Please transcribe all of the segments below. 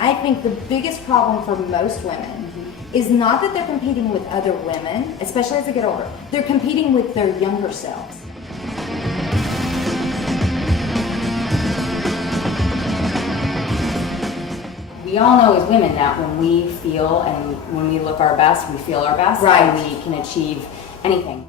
I think the biggest problem for most women is not that they're competing with other women, especially as they get older. They're competing with their younger selves. We all know as women that when we feel and when we look our best, we feel our best, right, and we can achieve anything.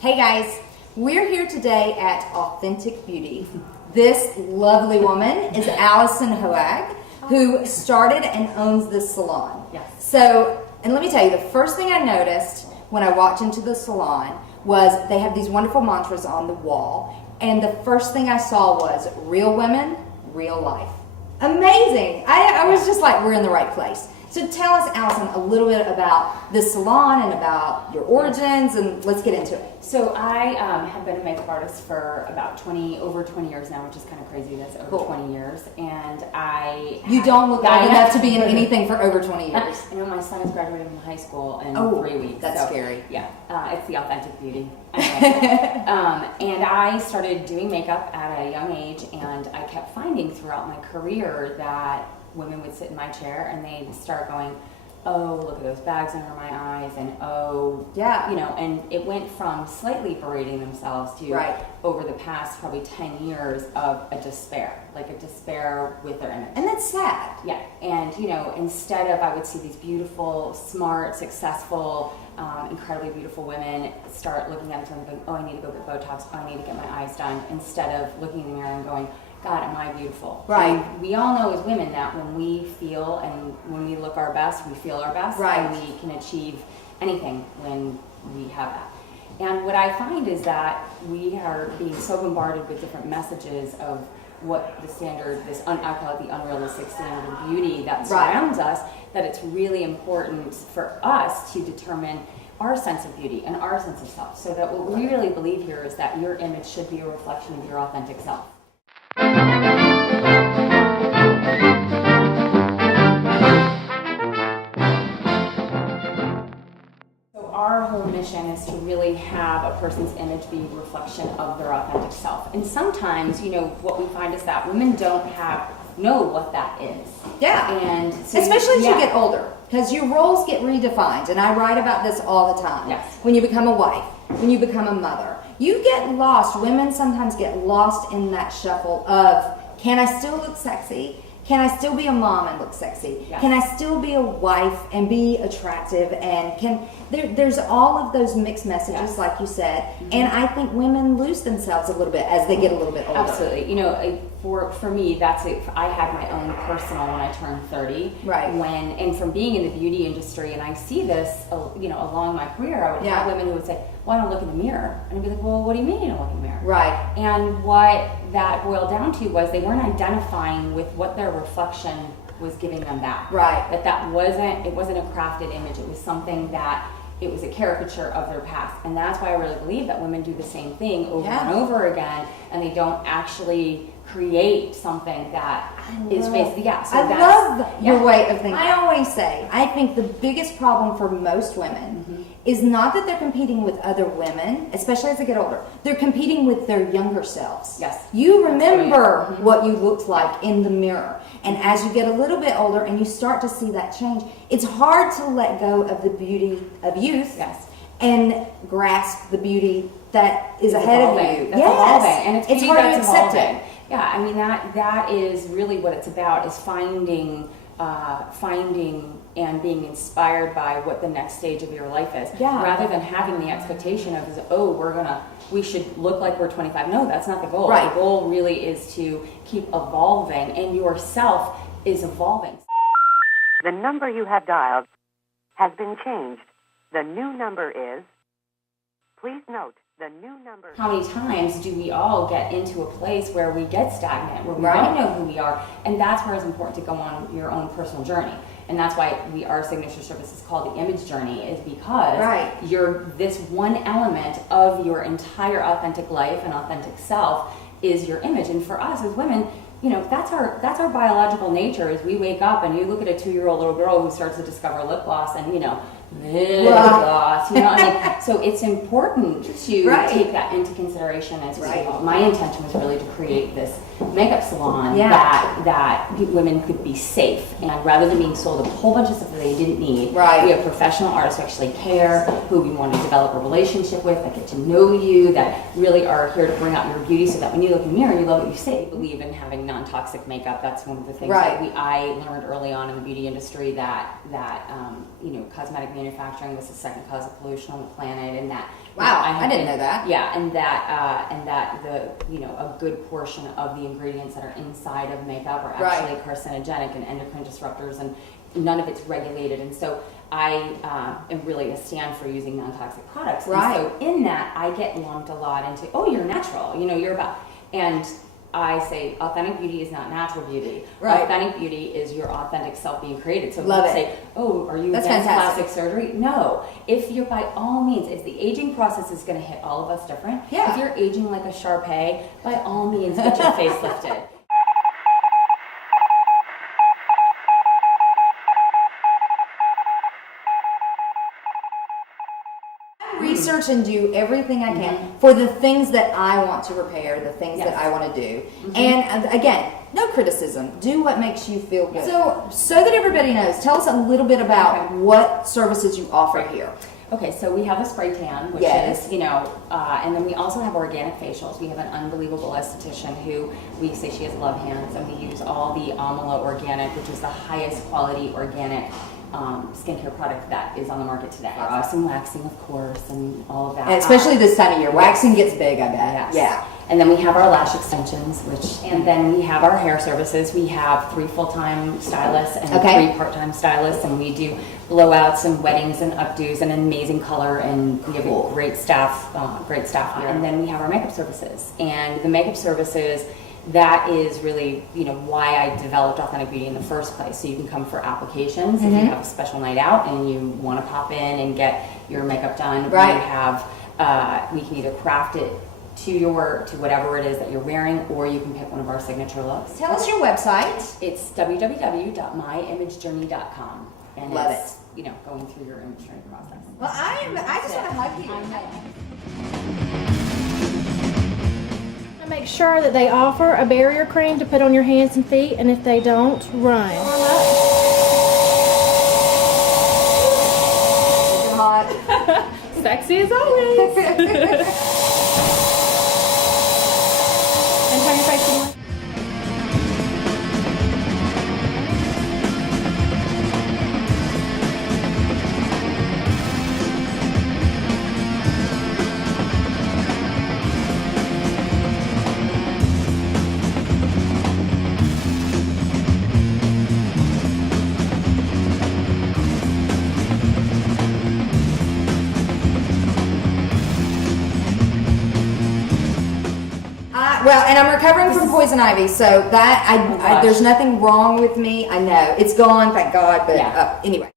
Hey guys, we're here today at Authentic Beauty. This lovely woman is Alyson Hoag, who started and owns this salon. Yes. So, and let me tell you, the first thing I noticed when I walked into the salon was they have these wonderful mantras on the wall, and the first thing I saw was real women, real life. Amazing. I was just like, we're in the right place. So tell us, Alyson, a little bit about this salon and about your origins, and let's get into it. So I have been a makeup artist for about over 20 years now, which is kind of crazy. That's over 20 years. And You don't look old enough to be in anything for over 20 years. I know my son is graduating from high school in 3 weeks. That's scary. Yeah, it's the Authentic Beauty. Anyway, and I started doing makeup at a young age, and I kept finding throughout my career that women would sit in my chair and they'd start going, oh, look at those bags under my eyes, and oh, yeah, you know, and it went from slightly berating themselves to over the past probably 10 years of a despair with their image. And that's sad. Yeah, and you know, instead of, I would see these beautiful, smart, successful, incredibly beautiful women start looking at them and going, oh, I need to go get Botox, oh, I need to get my eyes done, instead of looking in the mirror and going, God, am I beautiful? Right. And we all know as women that when we feel and when we look our best, we feel our best. Right. And we can achieve anything when we have that. And what I find is that we are being so bombarded with different messages of what the standard, I call it the unrealistic standard of beauty that surrounds us, that it's really important for us to determine our sense of beauty and our sense of self. So that what we really believe here is that your image should be a reflection of your authentic self. Our whole mission is to really have a person's image be a reflection of their authentic self. And sometimes, you know, what we find is that women don't know what that is. Yeah. And so especially as you get older, because your roles get redefined. And I write about this all the time. Yes. When you become a wife, when you become a mother, you get lost. Women sometimes get lost in that shuffle of, can I still look sexy? Can I still be a mom and look sexy? Yes. Can I still be a wife and be attractive? And there's all of those mixed messages, like you said. Mm-hmm. And I think women lose themselves a little bit as they get a little bit older. Absolutely. You know, for me, that's it. I had my own personal when I turned 30. Right. And from being in the beauty industry, and I see this, you know, along my career, I would have women who would say, well, I don't look in the mirror. And I'd be like, well, what do you mean you don't look in the mirror? Right. And what that boiled down to was they weren't identifying with what their reflection was giving them back. Right. It wasn't a crafted image. It was something that, it was a caricature of their past. And that's why I really believe that women do the same thing over and over again, and they don't actually create something that is basically, So I love your way of thinking. I always say, I think the biggest problem for most women is not that they're competing with other women, especially as they get older. They're competing with their younger selves. Yes. You remember what you looked like in the mirror. And as you get a little bit older and you start to see that change, it's hard to let go of the beauty of youth and grasp the beauty that is ahead of you. That's evolving. And it's hard to accept it. Yeah, I mean, that is really what it's about, is finding finding and being inspired by what the next stage of your life is, Yeah. rather than having the expectation of, we should look like we're 25. No, that's not the goal. Right. The goal really is to keep evolving, and yourself is evolving. The number you have dialed has been changed. The new number is... Please note, the new number... How many times do we all get into a place where we get stagnant, where we Right. don't know who we are? And that's where it's important to go on your own personal journey. And that's why our signature service is called the Image Journey, is because Right. you're this one element of your entire authentic life and authentic self is your image. And for us as women, that's our biological nature. Is we wake up and you look at a 2-year-old little girl who starts to discover lip gloss, and lip gloss, so it's important to Right. take that into consideration as Right. well. My intention was really to create this makeup salon Yeah. that women could be safe, and rather than being sold a whole bunch of stuff that they didn't need, Right. we have professional artists who actually care, who we want to develop a relationship with, that get to know you, that really are here to bring out your beauty, so that when you look in the mirror, you love what you see. We believe in having non-toxic makeup. That's one of the things Right. that I learned early on in the beauty industry, that cosmetic manufacturing was the second cause of pollution on the planet, and that Wow, have I didn't been- know that. Yeah, and that a good portion of the ingredients that are inside of makeup are actually carcinogenic and endocrine disruptors, and none of it's regulated. And so I am really a stand for using non-toxic products. Right. And so in that, I get lumped a lot into, you're natural. You're about, and I say authentic beauty is not natural beauty. Right. Authentic beauty is your authentic self being created. So Love people it. say, are you That's against fantastic. plastic surgery? No. If you're, by all means, if the aging process is going to hit all of us different, Yeah. if you're aging like a Shar-Pei, by all means get your face lifted. Research and do everything I can for the things that I want to repair, the things that Yes. I want to do. And again, no criticism. Do what makes you feel good. So that everybody knows, tell us a little bit about what services you offer here. Okay, so we have a spray tan, which Yes. is, and then we also have organic facials. We have an unbelievable esthetician who we say she has love hands, and we use all the Amala Organic, which is the highest quality organic skincare product that is on the market today. Some waxing, of course, and all of that. And especially this time of year. Waxing gets big, I bet. Yes. Yeah. And then we have our lash extensions, and then we have our hair services. We have 3 full-time stylists and Okay. 3 part-time stylists, and we do blowouts and weddings and updos and amazing color, and we have a great staff here. And then we have our makeup services, and the makeup services, that is really, why I developed Authentic Beauty in the first place. So you can come for applications if you have a special night out and you want to pop in and get your makeup done. Right. We have, we can either craft it to whatever it is that you're wearing, or you can pick one of our signature looks. Tell us your website. It's www.myimagejourney.com, and Love it's going through your image journey process. Well, I just want to hug you. Make sure that they offer a barrier cream to put on your hands and feet, and if they don't, run. Hot. Sexy as always. And turn your face to the left. Well, and I'm recovering from poison ivy, so that there's nothing wrong with me. I know it's gone, thank God. But Yeah. anyway.